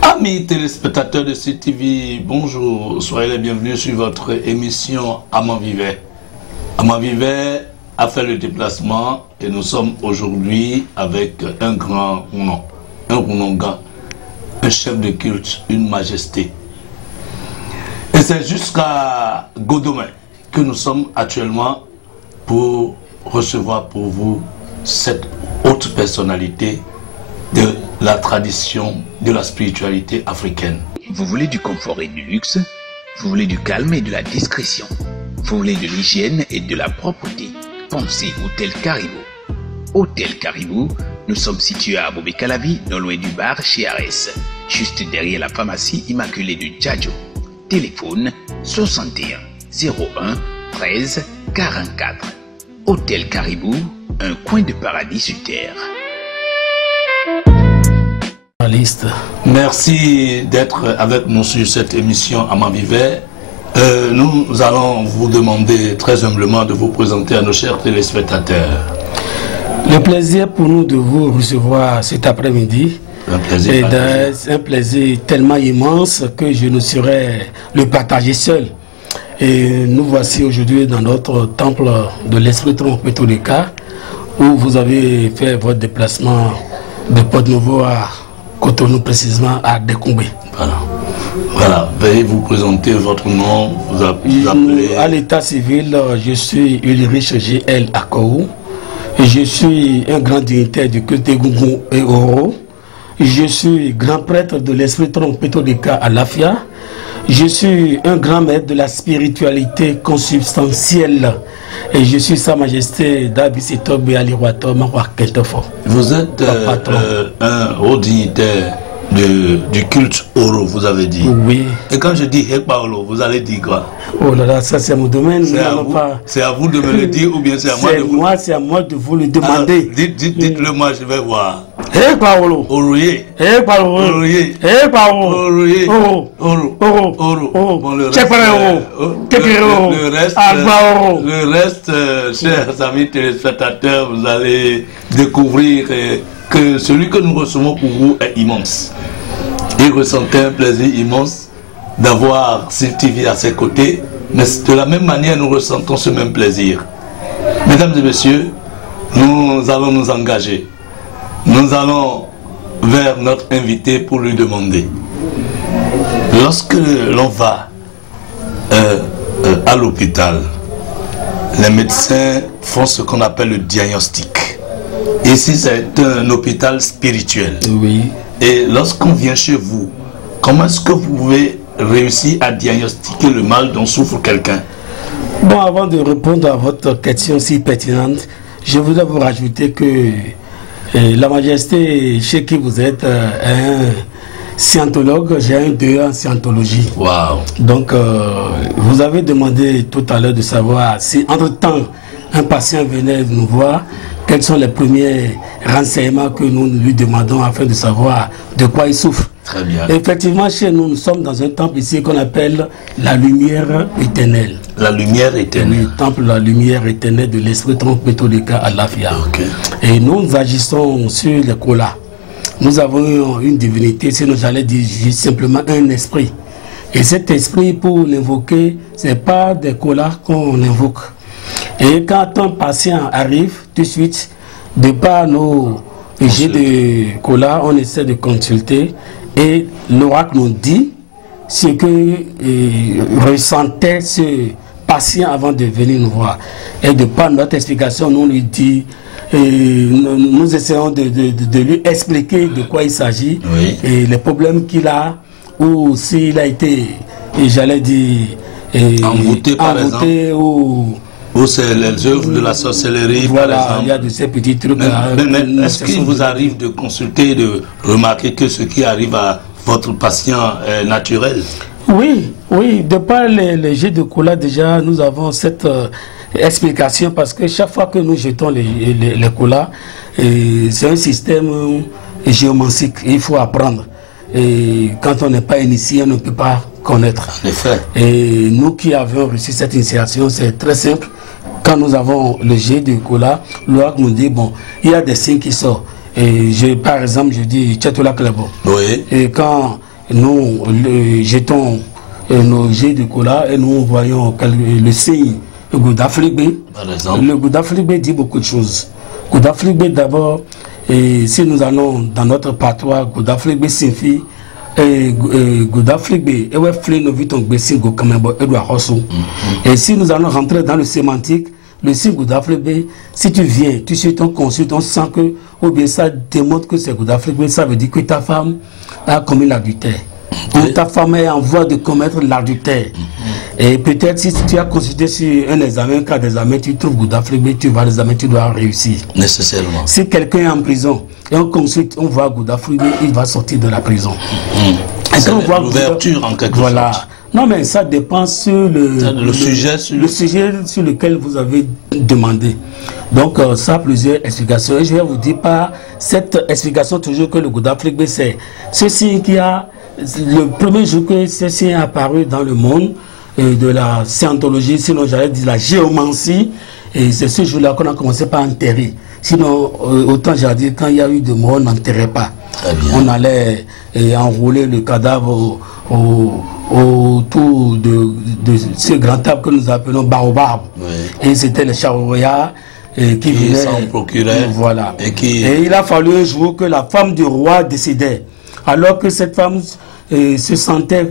Amis téléspectateurs de CTV, bonjour, soyez les bienvenus sur votre émission Amant Vivait. Amant Vivait a fait le déplacement et nous sommes aujourd'hui avec un grand nom, un Runonga, un chef de culte, une majesté. Et c'est jusqu'à Godomé que nous sommes actuellement pour recevoir pour vous cette haute personnalité de la tradition, de la spiritualité africaine. Vous voulez du confort et du luxe? Vous voulez du calme et de la discrétion? Vous voulez de l'hygiène et de la propreté? Pensez Hôtel Caribou. Hôtel Caribou, nous sommes situés à Bobé-Calavi, non loin du bar chez Arès, juste derrière la pharmacie immaculée de Djadjo. Téléphone 61 01 13 44. Hôtel Caribou, un coin de paradis sur terre. Merci d'être avec nous sur cette émission Amant Vivait. Nous allons vous demander très humblement de vous présenter à nos chers téléspectateurs. Le plaisir pour nous de vous recevoir cet après-midi. C'est un plaisir tellement immense que je ne saurais le partager seul. Et nous voici aujourd'hui dans notre temple de l'Esprit Trompetolika, où vous avez fait votre déplacement de Porte-Nouveau à Cotonou, précisément à Décombé. Voilà, veuillez vous présenter votre nom, vous appelez... À l'état civil, je suis Ulrich G.L. Akou. Je suis un grand dignitaire du culte de Gungun et Oro. Je suis grand prêtre de l'Esprit Trompetolika à Lafia. Je suis un grand maître de la spiritualité consubstantielle et je suis Sa Majesté Dabisitog Béaliwato Makwakentofo. Vous êtes un haut dignitaire du culte Oro, vous avez dit. Oui. Et quand je dis Hekpaolo, vous allez dire quoi? Oh là là, ça c'est mon domaine. C'est à vous de me le dire ou bien c'est à moi de vous... C'est à moi de vous le demander. Dites-le moi, je vais voir. Hekpaolo. Oroye. Hekpaolo. Oroye. Hekpaolo. Oroye. Oro. Oro. Oro. Oro. Bon, le reste, chers amis téléspectateurs, vous allez découvrir que celui que nous recevons pour vous est immense. Il ressentait un plaisir immense d'avoir CTV à ses côtés, mais de la même manière nous ressentons ce même plaisir. Mesdames et messieurs, nous allons nous engager. Nous allons vers notre invité pour lui demander. Lorsque l'on va à l'hôpital, les médecins font ce qu'on appelle le diagnostic. Ici, c'est un hôpital spirituel. Oui. Et lorsqu'on vient chez vous, comment est-ce que vous pouvez réussir à diagnostiquer le mal dont souffre quelqu'un? Bon, avant de répondre à votre question si pertinente, je voudrais vous rajouter que la Majesté chez qui vous êtes un scientologue, j'ai un 2 en scientologie. Wow. Donc, vous avez demandé tout à l'heure de savoir si, entre-temps, un patient venait nous voir, quels sont les premiers renseignements que nous lui demandons afin de savoir de quoi il souffre. Très bien. Effectivement, chez nous, nous sommes dans un temple ici qu'on appelle la lumière éternelle. La lumière éternelle. Le temple la lumière éternelle de l'Esprit Trompetolika à Lafia. Okay. Et nous agissons sur les colas. Nous avons une divinité, sinon j'allais dire simplement un esprit. Et cet esprit, pour l'invoquer, ce n'est pas des colas qu'on invoque. Et quand un patient arrive, tout de suite, de par nos jets de cola, on essaie de consulter et l'oracle nous dit ce que ressentait ce patient avant de venir nous voir. Et de par notre explication, nous lui dit, nous essayons de lui expliquer de quoi il s'agit, oui, et les problèmes qu'il a, ou s'il a été, j'allais dire, envoûté par exemple, ou c'est les œuvres de la sorcellerie, voilà, par exemple. Il y a de ces petits trucs. Mais est-ce qu'il vous arrive de consulter et de remarquer que ce qui arrive à votre patient est naturel? Oui, oui. De par les jets de cola, déjà, nous avons cette explication parce que chaque fois que nous jetons les colas, c'est un système géomantique. Il faut apprendre. Et quand on n'est pas initié, on ne peut pas connaître. En effet. Et nous qui avons reçu cette initiation, c'est très simple. quand nous avons le jet de cola, l'OAC nous dit, bon, il y a des signes qui sortent. Et par exemple, je dis, Tchatoula Klebo. Oui. Et quand nous jetons nos jets de cola et nous voyons le signe Gouda Flibé, le Gouda Flibé dit beaucoup de choses. Gouda Flibé d'abord, si nous allons dans notre patois, Gouda Flibé signifie Gouda Flibé, et ouais, Flino Viton Bessingo Kamebo Edouard Rosso. Et si nous allons rentrer dans le sémantique, le signe Gouda Flibé, si tu viens, tu suis ton consulte, on sent que, ou bien ça démontre que c'est Gouda Flibé, ça veut dire que ta femme a commis l'adultère. Ou ta femme est en voie de commettre l'adultère. Et peut-être si tu as consulté sur un examen, un cas d'examen, tu trouves Gouda Flibé, tu vas à l'examen, tu dois réussir. Nécessairement. Si quelqu'un est en prison et on consulte, on voit Gouda Flibé, il va sortir de la prison. C'est l'ouverture en quelque sorte. Non, mais ça dépend sur le sujet sur lequel vous avez demandé. Donc, ça a plusieurs explications. Et je vais vous dire par cette explication toujours que le Gouda Flibé, c'est ce signe qui a, le premier jour que ce signe est apparu dans le monde de la scientologie, sinon j'allais dire la géomancie, et c'est ce jour-là qu'on a commencé par enterrer. Sinon, autant j'ai dit, quand il y a eu de mort, on n'enterrait pas. On allait enrouler le cadavre autour de ce grand arbre que nous appelons baobab. Oui. Et c'était le charroyard qui venait s'en procurait. Voilà. Et il a fallu un jour que la femme du roi décédait. Alors que cette femme se sentait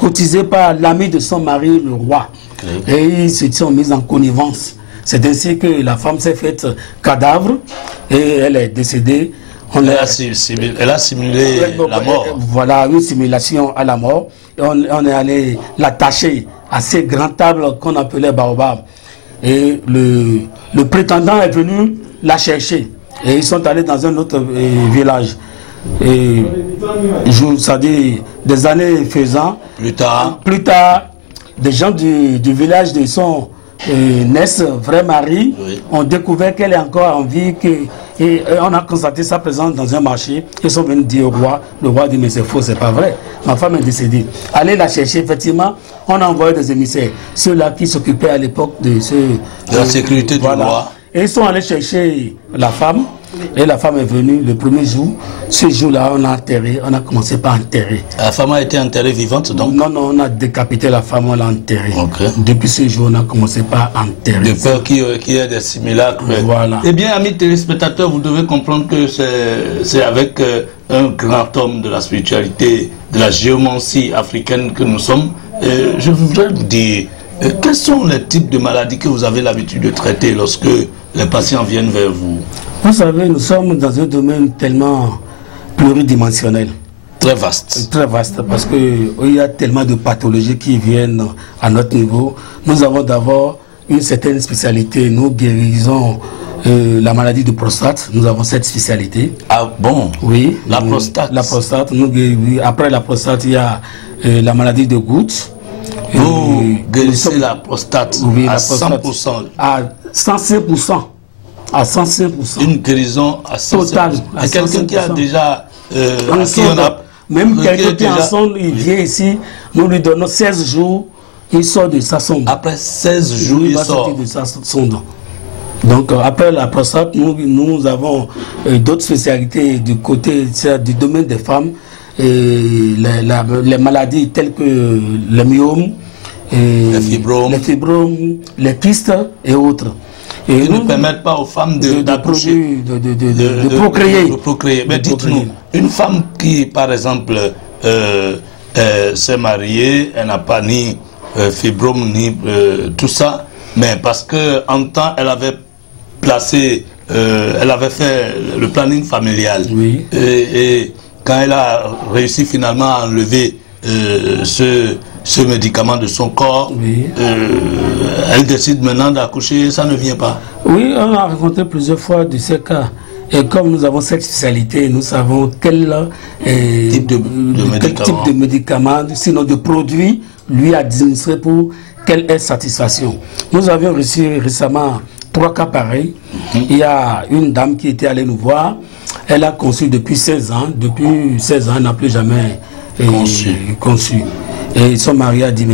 cotisée par l'ami de son mari, le roi. Okay. Et ils se sont mis en connivence. C'est ainsi que la femme s'est faite cadavre et elle est décédée. Elle a simulé la mort. Voilà, une simulation à la mort. Et on est allé l'attacher à ces grands tables qu'on appelait baobab. Et le prétendant est venu la chercher. Et ils sont allés dans un autre village. Et ça dit, des années faisant, plus tard, des gens du village de son naissent vrai mari, oui, ont découvert qu'elle est encore en vie, et on a constaté sa présence dans un marché. Ils sont venus dire au roi, le roi dit mais c'est faux, c'est pas vrai, ma femme est décédée. Allez la chercher, effectivement, on a envoyé des émissaires, ceux-là qui s'occupaient à l'époque de la sécurité du roi. Et ils sont allés chercher la femme, et la femme est venue le premier jour. Ce jour-là, on a enterré, on a commencé par enterrer. La femme a été enterrée vivante donc? Non, on a décapité la femme, on l'a enterrée. Okay. Depuis ce jour, on a commencé par enterrer. De peur qu'il y ait des simulacres. Voilà. Eh bien, amis téléspectateurs, vous devez comprendre que c'est avec un grand homme de la spiritualité, de la géomancie africaine que nous sommes. Je voudrais vous dire, quels sont les types de maladies que vous avez l'habitude de traiter lorsque les patients viennent vers vous? Vous savez, nous sommes dans un domaine tellement pluridimensionnel. Très vaste. Très vaste, parce qu'il y a tellement de pathologies qui viennent à notre niveau. Nous avons d'abord une certaine spécialité. Nous guérissons la maladie de prostate. Nous avons cette spécialité. Ah bon? Oui. La prostate. La prostate. Après la prostate, il y a la maladie de goutte. Vous guérissez la prostate, oui, à 100%. À 105%. À 105%. Une guérison à 100%. Totale. À quelqu'un qui a déjà... même quelqu'un qui est en sonde, il vient ici, nous lui donnons 16 jours, il sort de sa sonde. Après 16 jours, il sort de sa sonde. Donc après la prostate, nous avons d'autres spécialités du côté du domaine des femmes, les maladies telles que le myome, les fibromes, les kystes et autres. Et qui ne permettent pas aux femmes d'accoucher, de procréer. Mais dites-nous, une femme qui, par exemple, s'est mariée, elle n'a pas ni fibrome, ni tout ça, mais parce qu'en temps, elle avait placé, elle avait fait le planning familial. Oui. Et quand elle a réussi finalement à enlever ce médicament de son corps, oui, elle décide maintenant d'accoucher, ça ne vient pas. Oui, on a rencontré plusieurs fois de ces cas. Et comme nous avons cette spécialité, nous savons quel type de médicament, sinon de produit, lui administrer pour quelle est satisfaction. Nous avions reçu récemment 3 cas pareils. Il y a une dame qui était allée nous voir. Elle a conçu depuis 16 ans. Depuis 16 ans, elle n'a plus jamais conçu. Et son mari a dit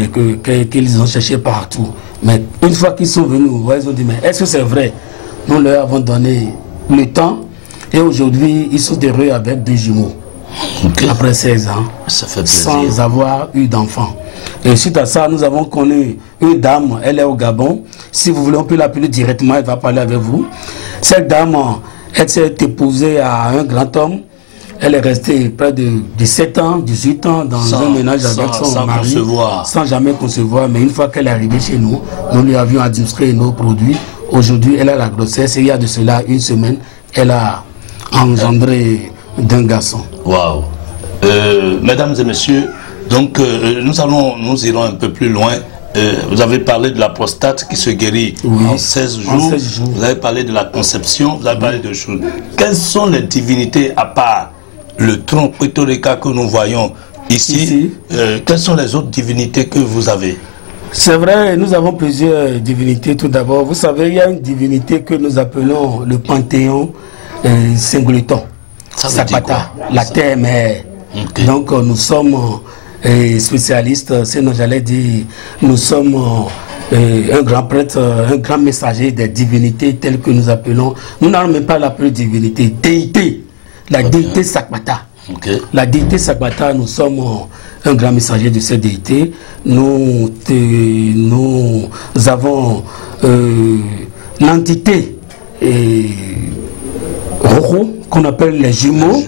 qu'ils ont cherché partout. Mais une fois qu'ils sont venus, ils ont dit, mais est-ce que c'est vrai? Nous leur avons donné le temps et aujourd'hui, ils sont heureux avec 2 jumeaux. Okay. Après 16 ans, ça fait plaisir. Sans avoir eu d'enfant. Et suite à ça, nous avons connu une dame, elle est au Gabon. Si vous voulez, on peut l'appeler directement, elle va parler avec vous. Cette dame, elle s'est épousée à un grand homme. Elle est restée près de 17 ans, 18 ans dans un ménage avec son mari, sans jamais concevoir. Mais une fois qu'elle est arrivée chez nous, nous lui avions administré nos produits. Aujourd'hui, elle a la grossesse et il y a de cela 1 semaine, elle a engendré d'un garçon. Waouh! Mesdames et messieurs, donc nous irons un peu plus loin. Vous avez parlé de la prostate qui se guérit en 16 jours. Vous avez parlé de la conception, vous avez parlé de choses. Quelles sont les divinités à part le tronc prétorica que nous voyons ici? Quelles sont les autres divinités que vous avez? C'est vrai, nous avons plusieurs divinités. Tout d'abord, vous savez, il y a une divinité que nous appelons le Panthéon Singleton. Sapata, la terre-mère. Okay. Donc nous sommes spécialistes, sinon j'allais dire, nous sommes un grand prêtre, un grand messager des divinités telles que nous appelons. Nous n'allons même pas l'appeler divinité, déité. La déité Sakmata. Okay. La déité Sakmata, nous sommes un grand messager de cette déité. Nous avons l'entité Roko, qu'on appelle les jumeaux.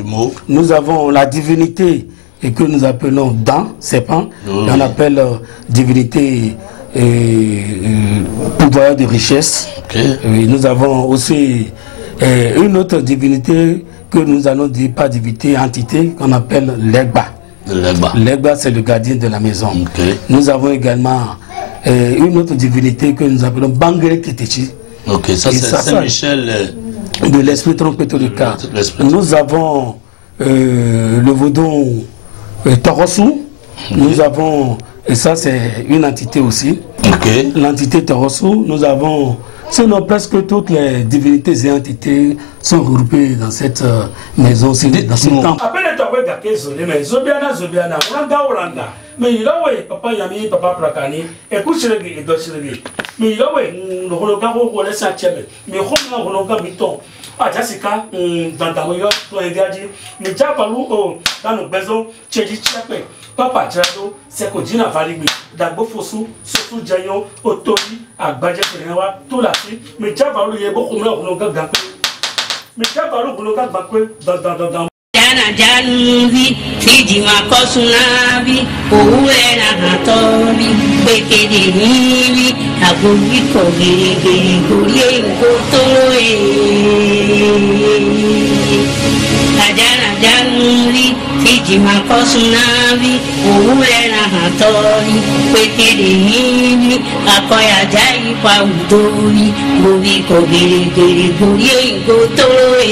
Nous avons la divinité et que nous appelons Dan, serpent. On appelle divinité pouvoir de richesse. Okay. Nous avons aussi une autre divinité que nous allons dire pas divinité, entité, qu'on appelle l'Egba. L'Egba, c'est le gardien de la maison. Okay. Nous avons également une autre divinité que nous appelons Bangere Kitechi. Ok, ça c'est Saint-Michel. De l'esprit trompétorica. Nous avons le vaudon Torosu. Nous avons, et ça c'est une entité aussi. Okay. L'entité Torosu. Nous avons, sinon presque toutes les divinités et entités sont regroupées dans cette maison, dans ce temple. Mais il a ouais, papa Yami, papa Prakani, et coucheregi et docheregi. Mais il a ouais, nous regardons pour les sachets, mais on regarde Miton. Ah, Jessica, dans ta meilleure, toi et Gadi, mais Japalou, dans nos maisons, Tchéji Tchapé, papa Jado, c'est que Dina Valibi, d'Agbo Fossou, surtout Jayo, Otori, à Badja Penewa, tout la suite, mais Japalou, il y a beaucoup de gens qui ont mais Japalou, vous l'avez dans Janubi, Fiji Makosunabi, Uena Hatobi, Bekedinibi, Abubiko Giri, Gurie, Gotoe. Ajana Janubi, Fiji Makosunabi, Uena Hatobi, Bekedinibi, Akoya Jai Paudori, Bubiko Giri, Gurie, Gotoe.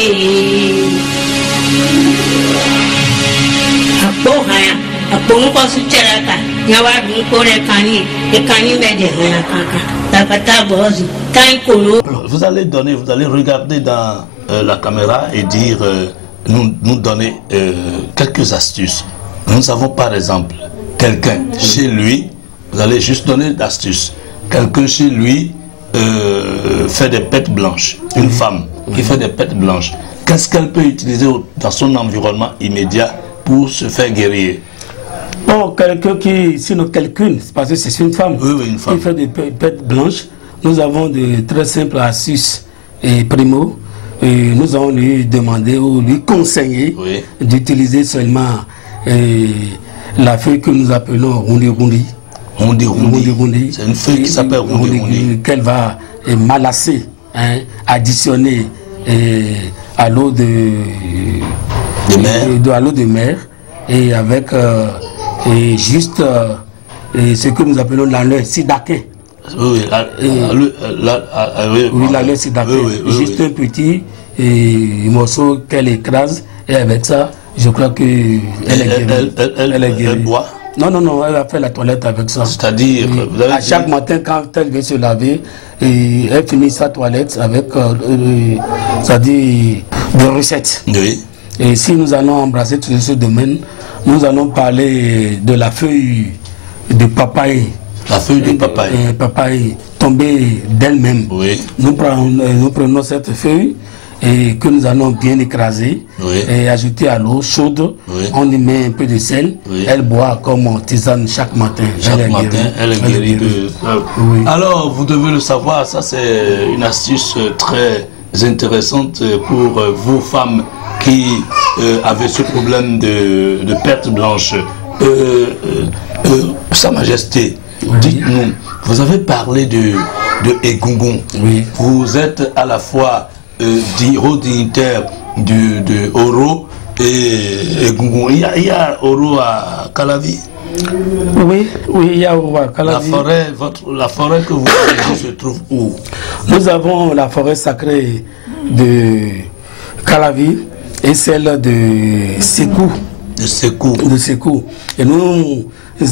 Vous allez donner, vous allez regarder dans la caméra et dire, nous donner quelques astuces. Nous avons par exemple quelqu'un chez lui, vous allez juste donner d'astuces. Quelqu'un chez lui fait des pêtes blanches, une femme qui fait des pêtes blanches. Qu'est-ce qu'elle peut utiliser dans son environnement immédiat pour se faire guérir? Bon, quelqu'un qui, sinon quelqu'une, parce que c'est une femme, une femme qui fait des pêtes blanches, nous avons de très simples astuces. Et primo, nous allons lui demander ou lui conseiller d'utiliser seulement la feuille que nous appelons Rundi Rundi. C'est une feuille qui s'appelle Rundi Rundi. Qu'elle va malasser, additionner à l'eau de mer et avec juste ce que nous appelons l'aloi sidaké. L'aloi sidaké. Juste un petit morceau qu'elle écrase et avec ça, je crois qu'elle est guérie. Elle boit. Non, elle a fait la toilette avec ça. C'est-à-dire, à chaque matin, quand elle vient se laver, elle finit sa toilette avec, c'est-à-dire, des recettes. Oui. Et si nous allons embrasser tout ce domaine, nous allons parler de la feuille de papaye. La feuille de papaye. Papaye tombée d'elle-même. Oui. Nous prenons cette feuille et que nous allons bien écraser et ajouter à l'eau chaude. On y met un peu de sel. Elle boit comme tisane chaque matin. Chaque matin, elle est guérie de... Alors, vous devez le savoir, ça c'est une astuce très intéressante pour vous femmes qui avez ce problème de perte blanche. Sa Majesté, dites-nous, vous avez parlé de Egungun. Vous êtes à la fois haut dignitaire de Oro et Egungun. Il y a Oro à Calavi. Oui, il y a Oro à Calavi. La forêt que vous avez se trouve où? Nous avons la forêt sacrée de Calavi et celle de Sekou. De Sekou. Et nous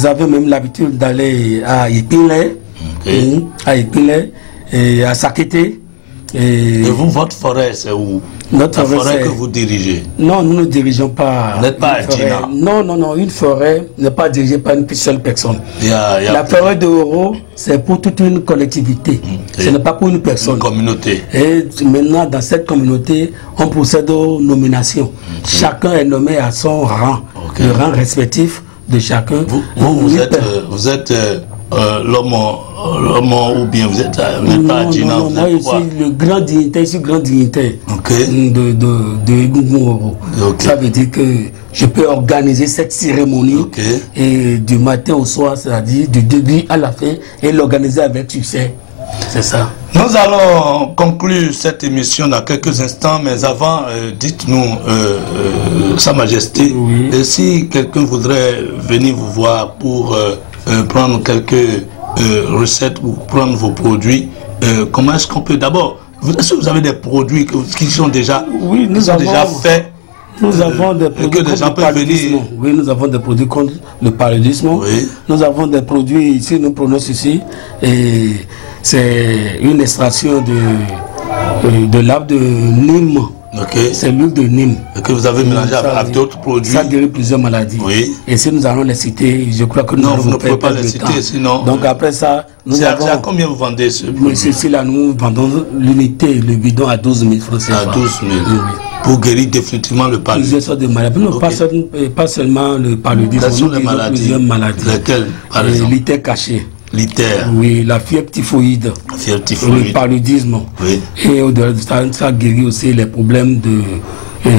avons même l'habitude d'aller à Ipinle, et à Sakete. Et vous, votre forêt, c'est où? Notre forêt que vous dirigez? Non, nous ne dirigeons pas. Vous n'êtes pas un Dina? Non, une forêt n'est pas dirigée par une seule personne. La forêt de Oro, c'est pour toute une collectivité. Ce n'est pas pour une personne. Une communauté. Et maintenant, dans cette communauté, on procède aux nominations. Chacun est nommé à son rang, le rang respectif de chacun. Vous êtes l'homme ou bien vous n'êtes pas Dina? Non, moi je suis le grand dignitaire, de Egungun Oro. Ça veut dire que je peux organiser cette cérémonie et du matin au soir, c'est-à-dire du début à la fin, et l'organiser avec succès. C'est ça. Nous allons conclure cette émission dans quelques instants, mais avant, dites-nous, Sa Majesté, si quelqu'un voudrait venir vous voir pour prendre quelques recettes ou prendre vos produits, comment est-ce qu'on peut d'abord, est-ce que vous avez des produits qui sont déjà, déjà faits? Nous avons des produits que les gens peuvent venir. Oui, nous avons des produits contre le paludisme. Nous avons des produits ici, nous prenons ceci, et c'est une extraction de l'arbre de Nîmes. C'est l'huile de Nîmes. Que vous avez mélangé avec d'autres produits. Ça guérit plusieurs maladies. Et si nous allons les citer, je crois que nous allons vous ne pouvez pas les citer, sinon. Donc après ça, nous avons... À combien vous vendez ce produit? Ceci-là, nous vendons l'unité, le bidon à 12 000 francs CFA. À 12 000. Pour guérir définitivement le paludisme. Plusieurs sortes de maladies. Non, pas seulement le paludisme. Quelles sont les maladies? Plusieurs maladies. Lesquelles, par exemple? L'ité cachée. L'itère. Oui, la fièvre typhoïde. Le paludisme. Et au-delà de ça, ça guérit aussi les problèmes de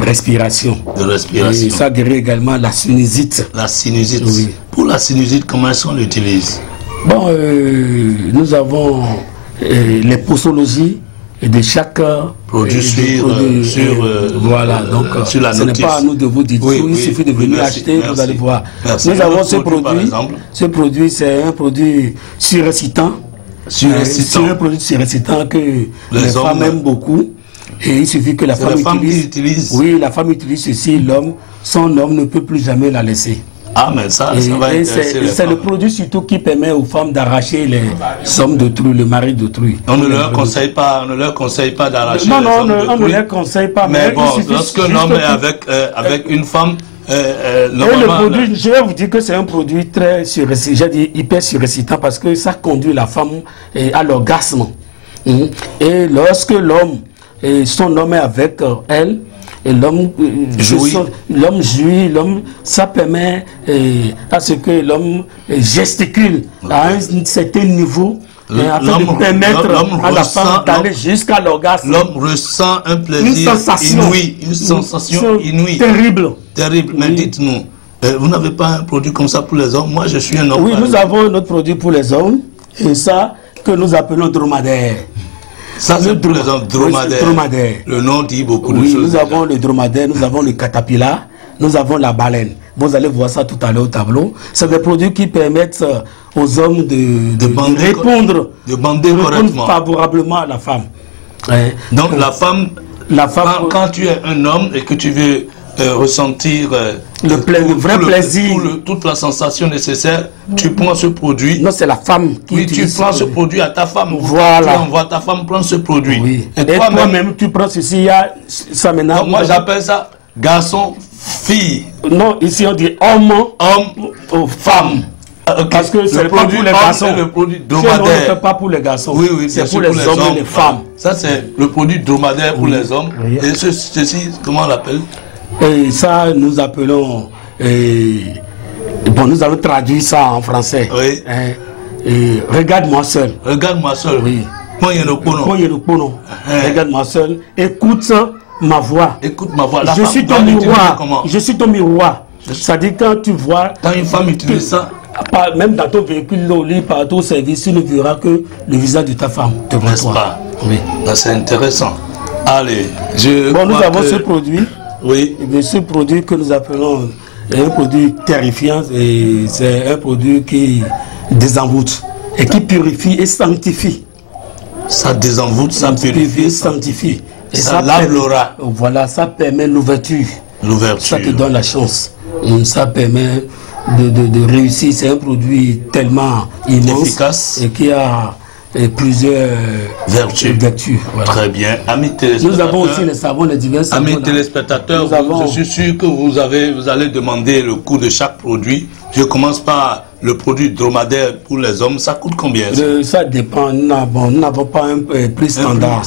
respiration. Et ça guérit également la sinusite. La sinusite. Pour la sinusite, comment est-ce qu'on l'utilise? Bon, nous avons les posologies de chaque produit voilà, donc sur la ce n'est pas à nous de vous dire. Il suffit de venir acheter, vous allez voir. Nous avons ce produit. Ce produit, c'est un produit surexcitant. C'est un produit surexcitant que les femmes aiment beaucoup. Et il suffit que la femme utilise. Oui, la femme utilise ceci, son homme ne peut plus jamais la laisser. Ah, mais ça va intéresser. C'est le produit surtout qui permet aux femmes d'arracher les hommes d'autrui, le mari d'autrui. On ne leur conseille pas d'arracher les hommes d'autrui. Non, on ne leur conseille pas. Mais bon, lorsqu'un homme est avec une femme, le produit, je vais vous dire que c'est un produit très surexcitant, j'ai dit hyper surexcitant, parce que ça conduit la femme à l'orgasme. Et lorsque son homme est avec elle, et l'homme jouit, ça permet à ce que l'homme gesticule à un certain niveau, afin de permettre à la femme d'aller jusqu'à l'orgasme. L'homme ressent un plaisir inouï, une sensation inouïe. Terrible. Mais dites-nous, vous n'avez pas un produit comme ça pour les hommes? Moi, je suis un homme. Oui, nous avons notre produit pour les hommes, et ça, que nous appelons dromadaire. Ça, c'est pour les hommes, dromadaire. Le nom dit beaucoup de choses. Nous avons le dromadaire, nous avons le caterpillar, nous avons la baleine. Vous allez voir ça tout à l'heure au tableau. C'est des produits qui permettent aux hommes de répondre favorablement à la femme. Donc la femme, quand tu es un homme et que tu veux ressentir le vrai plaisir, toute la sensation nécessaire, tu prends ce produit. Non, c'est la femme qui utilise. Tu prends ce produit à ta femme. Voilà. Tu envoies ta femme prendre ce produit. Oui. Et toi-même, tu prends ceci. Il y a ça maintenant. Donc, moi, j'appelle ça garçon, fille. Non, ici on dit homme, femme. Okay. Parce que c'est pas pour les garçons. Le produit on ne dromadaire. fait pas pour les garçons. Oui, oui, c'est pour les hommes et les femmes. Ça, c'est le produit dromadaire pour les hommes. Oui. Et ceci, comment on l'appelle? Et ça, nous appelons... bon, nous allons traduire ça en français. Oui. Regarde-moi seul. Regarde-moi seul. Oui. Regarde-moi Regarde-moi seul. Écoute ma voix. Écoute ma voix. Je suis ton miroir. Je suis ton miroir. C'est-à-dire quand tu vois... Quand une femme utilise ça... Même dans ton véhicule, au lit, partout au service, tu ne verras que le visage de ta femme devant toi. Oui. C'est intéressant. Allez, nous avons ce produit. Oui. Et ce produit que nous appelons un produit terrifiant, et c'est un produit qui désenvoûte et qui purifie et sanctifie. Ça désenvoûte, ça purifie, sanctifie. Et ça lave l'aura. Voilà, ça permet l'ouverture. L'ouverture. Ça te donne la chance. Ça permet de réussir. C'est un produit tellement immense, efficace, et qui a plusieurs vertus. Voilà. Très bien. Amis téléspectateurs, nous avons aussi les savons, les divers savons. Amis téléspectateurs, je suis sûr que vous allez demander le coût de chaque produit. Je commence par le produit dromadaire pour les hommes. Ça coûte combien? Ça dépend. Nous n'avons pas un prix standard.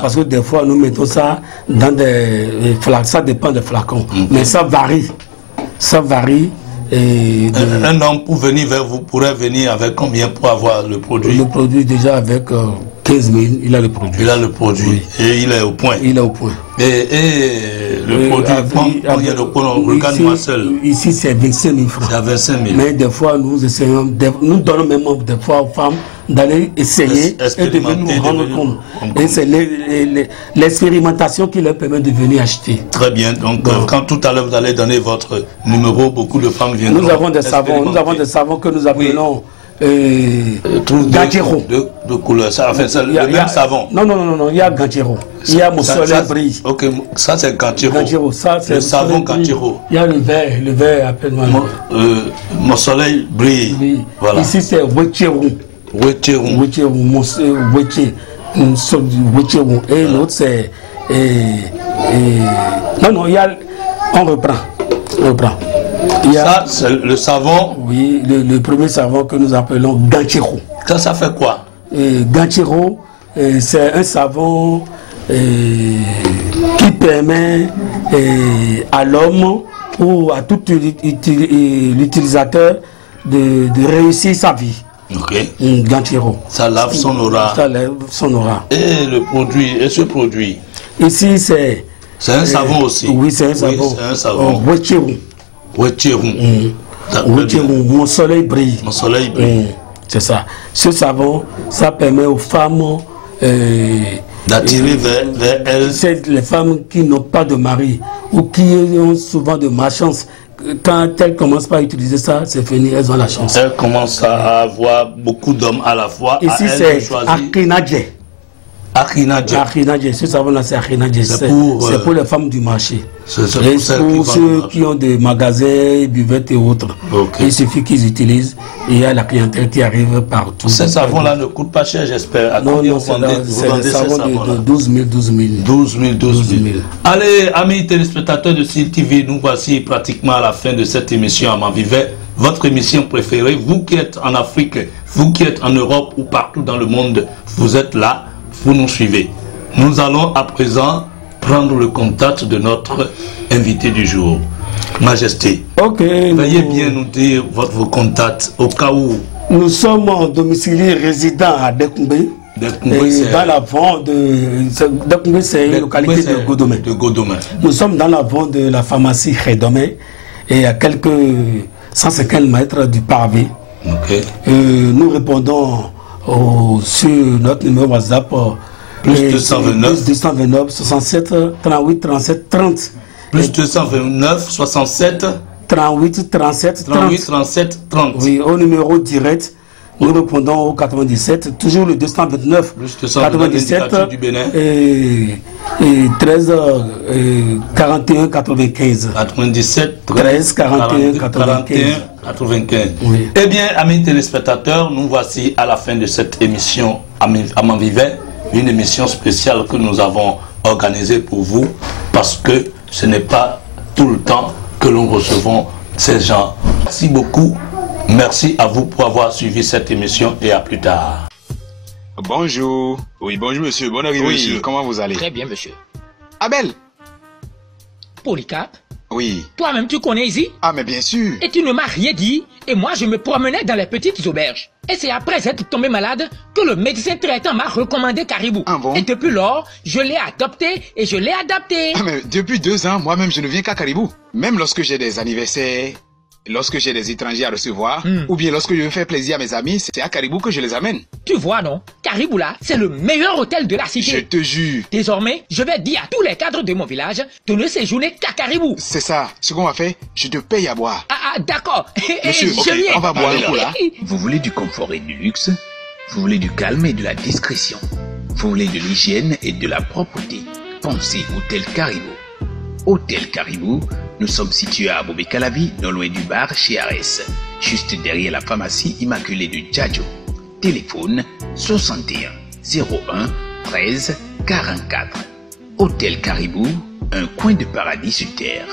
Parce que des fois, nous mettons ça dans des flacons. Ça dépend des flacons. Mais ça varie. Ça varie. Un homme pour venir vers vous pourrait venir avec combien pour avoir le produit? Le produit déjà avec 15 000, il a le produit. Il a le produit, oui. Et il est au point. Il est au point. Et le produit, il y a le point, regarde-moi seul. Ici c'est 25 000 francs. C'est à 25 000. Mais des fois nous essayons, nous donnons même des fois aux femmes d'aller essayer et de venir nous rendre compte. Et c'est l'expérimentation qui leur permet de venir acheter. Très bien, donc quand tout à l'heure vous allez donner votre numéro, beaucoup de femmes viendront. Nous avons des savons que nous appelons Ganchero. De couleur, ça fait ça, le même savon. Non, il y a Ganchero. Il y a Mon Soleil Brille. Ok, ça c'est Ganchero. Ça c'est le savon Ganchero. Il y a le vert appelle-moi. Mon Soleil Brille. Oui. Voilà. Ici c'est Wecheru. Et l'autre c'est non, il y a on reprend. Ça, c'est le savon. Oui, le premier savon que nous appelons Ganchero. Ça fait quoi? Ganchero, c'est un savon qui permet à l'homme ou à tout l'utilisateur de réussir sa vie. Ok. Ganchero. Ça lave son aura. Ça lave son aura. Et le produit, et ce produit? Ici, c'est un savon aussi. Oui, c'est un savon. Oui, c'est un savon. Wecheru. Mon Soleil Brille. Mon Soleil Brille. C'est ça. Ce savon, ça permet aux femmes d'attirer vers elles. C'est les femmes qui n'ont pas de mari ou qui ont souvent de malchance. Quand elles commencent pas à utiliser ça, c'est fini, elles ont la chance. Elles commencent à avoir beaucoup d'hommes à la fois. Ici, c'est Akhinadje. Ce savon-là, c'est Akhinadje. C'est pour les femmes du marché. C'est pour ceux qui ont des magasins, buvettes et autres. Okay. Il suffit qu'ils utilisent et il y a la clientèle qui arrive partout. Ces savons-là ne coûtent pas cher, j'espère. Non, c'est des savons de 12 000. Allez, amis téléspectateurs de CIL TV, nous voici pratiquement à la fin de cette émission à Manvivait. Votre émission préférée, vous qui êtes en Afrique, vous qui êtes en Europe ou partout dans le monde, vous êtes là. Vous nous suivez. Nous allons à présent prendre le contact de notre invité du jour. Majesté, veuillez bien nous dire vos contacts au cas où. Nous sommes domiciliés résidents à Dekoumbe. Dans la vente de Dekoumbe, c'est une localité de Godomé. Nous sommes dans la vente de la pharmacie Redomé et à quelques 150 mètres du pavé. Nous répondons sur notre numéro WhatsApp plus 229 67 38 37 30 plus 229 67 38 37 30. Oui, au numéro direct nous répondons au 97, toujours le 229 97 du Bénin et 13 41 95 97 13 41 95. Oui. Eh bien, amis téléspectateurs, nous voici à la fin de cette émission à Manvivait, une émission spéciale que nous avons organisée pour vous parce que ce n'est pas tout le temps que nous recevons ces gens. Merci beaucoup Merci à vous pour avoir suivi cette émission et à plus tard. Bonjour. Oui, bonjour monsieur, bonne arrivée Oui, monsieur. comment vous allez? Très bien, monsieur. Abel? Polycarpe, Oui. toi-même tu connais ici? Ah, mais bien sûr. Et tu ne m'as rien dit, et moi je me promenais dans les petites auberges. Et c'est après être tombé malade que le médecin traitant m'a recommandé Caribou. Ah bon? Et depuis lors, je l'ai adopté et je l'ai adapté. Ah, mais depuis 2 ans, moi-même, je ne viens qu'à Caribou. Même lorsque j'ai des anniversaires, lorsque j'ai des étrangers à recevoir, ou bien lorsque je veux faire plaisir à mes amis, c'est à Caribou que je les amène. Tu vois, non? Caribou là, c'est le meilleur hôtel de la cité. Je te jure. Désormais, je vais dire à tous les cadres de mon village de ne séjourner qu'à Caribou. C'est ça. Ce qu'on va faire, je te paye à boire. Ah, d'accord. Monsieur, Je ok, viens. on va boire Allez un coup là. Vous voulez du confort et du luxe? Vous voulez du calme et de la discrétion? Vous voulez de l'hygiène et de la propreté? Pensez Hôtel Caribou. Hôtel Caribou, nous sommes situés à Bobé-Calavi, non loin du bar chez Arès, juste derrière la pharmacie immaculée de Djadjo. Téléphone 61 01 13 44. Hôtel Caribou, un coin de paradis sur terre.